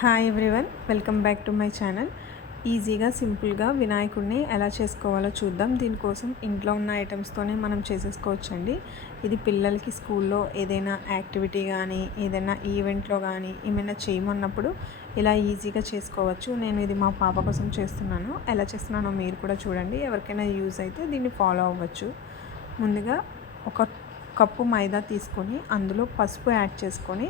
Hi everyone, welcome back to my channel. ఈజీగా సింపుల్గా వినాయకుడిని ఎలా చేసుకోవాలో చూద్దాం. దీనికోసం ఇంట్లో ఉన్న ఐటమ్స్తోనే మనం చేసేసుకోవచ్చండి. ఇది పిల్లలకి స్కూల్లో ఏదైనా యాక్టివిటీ కానీ ఏదైనా ఈవెంట్లో కానీ ఏమైనా చేయమన్నప్పుడు ఇలా ఈజీగా చేసుకోవచ్చు. నేను ఇది మా పాప కోసం చేస్తున్నాను. ఎలా చేస్తున్నానో మీరు కూడా చూడండి. ఎవరికైనా యూజ్ అయితే దీన్ని ఫాలో అవ్వచ్చు. ముందుగా ఒక కప్పు మైదా తీసుకొని అందులో పసుపు యాడ్ చేసుకొని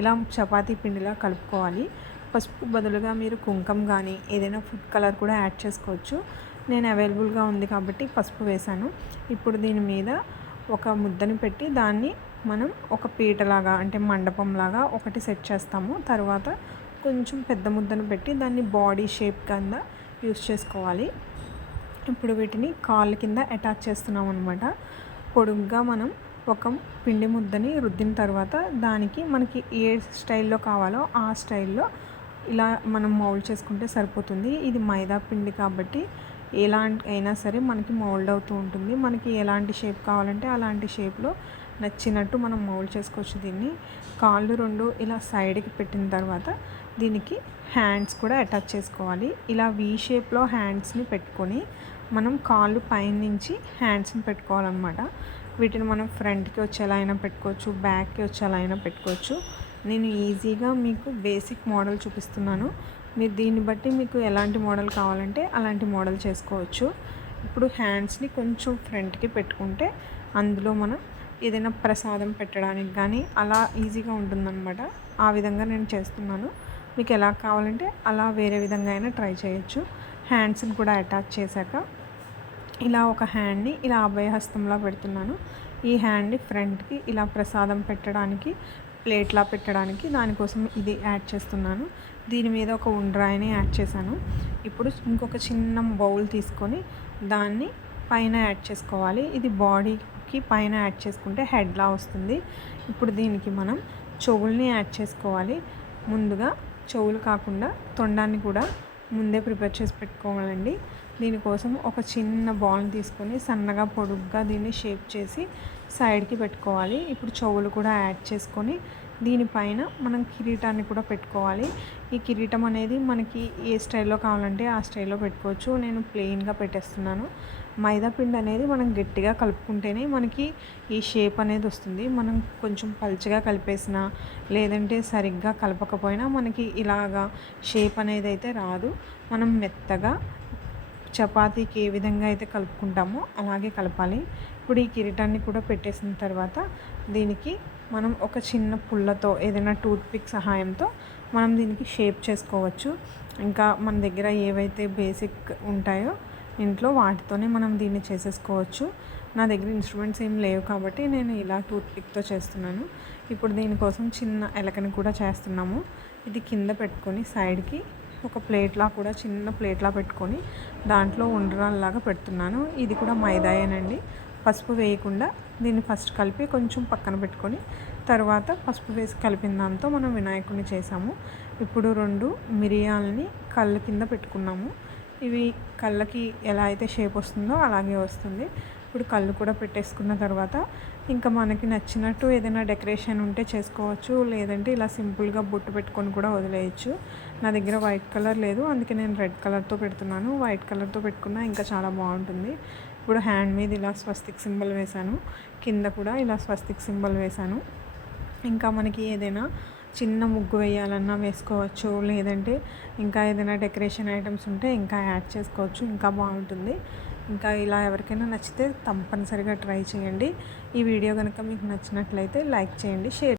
ఇలా చపాతీ పిండిలా కలుపుకోవాలి. పసుపు బదులుగా మీరు కుంకుమ కానీ ఏదైనా ఫుడ్ కలర్ కూడా యాడ్ చేసుకోవచ్చు. నేను అవైలబుల్గా ఉంది కాబట్టి పసుపు వేశాను. ఇప్పుడు దీని మీద ఒక ముద్దని పెట్టి దాన్ని మనం ఒక పీటలాగా అంటే మండపంలాగా ఒకటి సెట్ చేస్తాము. తర్వాత కొంచెం పెద్ద ముద్దను పెట్టి దాన్ని బాడీ షేప్ కింద యూస్ చేసుకోవాలి. ఇప్పుడు వీటిని కాళ్ళ కింద అటాచ్ చేస్తున్నాం అనమాట. పొడుగ్గా మనం ఒక పిండి ముద్దని రుద్దిన తర్వాత దానికి మనకి ఏ స్టైల్లో కావాలో ఆ స్టైల్లో ఇలా మనం మౌల్డ్ చేసుకుంటే సరిపోతుంది. ఇది మైదా పిండి కాబట్టి ఎలాంటి అయినా సరే మనకి మౌల్డ్ అవుతూ ఉంటుంది. మనకి ఎలాంటి షేప్ కావాలంటే అలాంటి షేప్లో నచ్చినట్టు మనం మౌల్డ్ చేసుకోవచ్చు. దీన్ని కాళ్ళు రెండు ఇలా సైడ్కి పెట్టిన తర్వాత దీనికి హ్యాండ్స్ కూడా అటాచ్ చేసుకోవాలి. ఇలా వీ షేప్లో హ్యాండ్స్ని పెట్టుకొని మనం కాళ్ళు పైనుంచి హ్యాండ్స్ని పెట్టుకోవాలన్నమాట. వీటిని మనం ఫ్రంట్కి వచ్చేలా అయినా పెట్టుకోవచ్చు, బ్యాక్కి వచ్చేలా అయినా పెట్టుకోవచ్చు. నేను ఈజీగా మీకు బేసిక్ మోడల్ చూపిస్తున్నాను. మీరు దీన్ని బట్టి మీకు ఎలాంటి మోడల్ కావాలంటే అలాంటి మోడల్ చేసుకోవచ్చు. ఇప్పుడు హ్యాండ్స్ని కొంచెం ఫ్రంట్కి పెట్టుకుంటే అందులో మనం ఏదైనా ప్రసాదం పెట్టడానికి కానీ అలా ఈజీగా ఉంటుందన్నమాట. ఆ విధంగా నేను చేస్తున్నాను. మీకు ఎలా కావాలంటే అలా వేరే విధంగా అయినా ట్రై చేయొచ్చు. హ్యాండ్స్ని కూడా అటాచ్ చేశాక ఇలా ఒక హ్యాండ్ని ఇలా అభయహస్తంలా పెడుతున్నాను. ఈ హ్యాండ్ని ఫ్రంట్కి ఇలా ప్రసాదం పెట్టడానికి ప్లేట్లా పెట్టడానికి దానికోసం ఇది యాడ్ చేస్తున్నాను. దీని మీద ఒక ఉండ్రాయిని యాడ్ చేశాను. ఇప్పుడు ఇంకొక చిన్న బౌల్ తీసుకొని దాన్ని పైన యాడ్ చేసుకోవాలి. ఇది బాడీకి పైన యాడ్ చేసుకుంటే హెడ్లా వస్తుంది. ఇప్పుడు దీనికి మనం చెవుల్ని యాడ్ చేసుకోవాలి. ముందుగా చెవులు కాకుండా తొండాన్ని కూడా ముందే ప్రిపేర్ చేసి పెట్టుకోవాలండి. దీనికోసం ఒక చిన్న బాల్ని తీసుకొని సన్నగా పొడుగ్గా దీన్ని షేప్ చేసి సైడ్కి పెట్టుకోవాలి. ఇప్పుడు చెవులు కూడా యాడ్ చేసుకొని దీనిపైన మనం కిరీటాన్ని కూడా పెట్టుకోవాలి. ఈ కిరీటం అనేది మనకి ఏ స్టైల్లో కావాలంటే ఆ స్టైల్లో పెట్టుకోవచ్చు. నేను ప్లెయిన్గా పెట్టేస్తున్నాను. మైదా పిండి అనేది మనం గట్టిగా కలుపుకుంటేనే మనకి ఈ షేప్ అనేది వస్తుంది. మనం కొంచెం పలుచగా కలిపేసినా లేదంటే సరిగ్గా కలపకపోయినా మనకి ఇలాగా షేప్ అనేది అయితే రాదు. మనం మెత్తగా చపాతీకి ఏ విధంగా అయితే కలుపుకుంటామో అలాగే కలపాలి. ఇప్పుడు ఈ కిరీటాన్ని కూడా పెట్టేసిన తర్వాత దీనికి మనం ఒక చిన్న పుల్లతో ఏదైనా టూత్పిక్ సహాయంతో మనం దీనికి షేప్ చేసుకోవచ్చు. ఇంకా మన దగ్గర ఏవైతే బేసిక్ ఉంటాయో ఇంట్లో వాటితోనే మనం దీన్ని చేసేసుకోవచ్చు. నా దగ్గర ఇన్స్ట్రుమెంట్స్ ఏం లేవు కాబట్టి నేను ఇలా టూత్పిక్తో చేస్తున్నాను. ఇప్పుడు దీనికోసం చిన్న ఎలకని కూడా చేస్తున్నాము. ఇది కింద పెట్టుకొని సైడ్కి ఒక ప్లేట్లా కూడా చిన్న ప్లేట్లా పెట్టుకొని దాంట్లో ఉండ్రాల్లాగా పెడుతున్నాను. ఇది కూడా మైదాయేనండి. పసుపు వేయకుండా దీన్ని ఫస్ట్ కలిపి కొంచెం పక్కన పెట్టుకొని తర్వాత పసుపు వేసి కలిపిన దాంతో మనం వినాయకుడిని చేసాము. ఇప్పుడు 2 మిరియాలని కళ్ళ కింద పెట్టుకున్నాము. ఇవి కళ్ళకి ఎలా అయితే షేప్ వస్తుందో అలాగే వస్తుంది. ఇప్పుడు కళ్ళు కూడా పెట్టేసుకున్న తర్వాత ఇంకా మనకి నచ్చినట్టు ఏదైనా డెకరేషన్ ఉంటే చేసుకోవచ్చు. లేదంటే ఇలా సింపుల్గా బొట్టు పెట్టుకొని కూడా వదిలేయచ్చు. నా దగ్గర వైట్ కలర్ లేదు, అందుకే నేను రెడ్ కలర్తో పెడుతున్నాను. వైట్ కలర్తో పెట్టుకున్నా ఇంకా చాలా బాగుంటుంది. ఇప్పుడు హ్యాండ్ మీద ఇలా స్వస్తిక్ సింబల్ వేశాను. కింద కూడా ఇలా స్వస్తిక్ సింబల్ వేశాను. ఇంకా మనకి ఏదైనా చిన్న ముగ్గు వేయాలన్నా వేసుకోవచ్చు. లేదంటే ఇంకా ఏదైనా డెకరేషన్ ఐటమ్స్ ఉంటే ఇంకా యాడ్ చేసుకోవచ్చు, ఇంకా బాగుంటుంది. ఇంకా ఇలా ఎవరికైనా నచ్చితే తప్పనిసరిగా ట్రై చేయండి. ఈ వీడియో కనుక మీకు నచ్చినట్లయితే లైక్ చేయండి, షేర్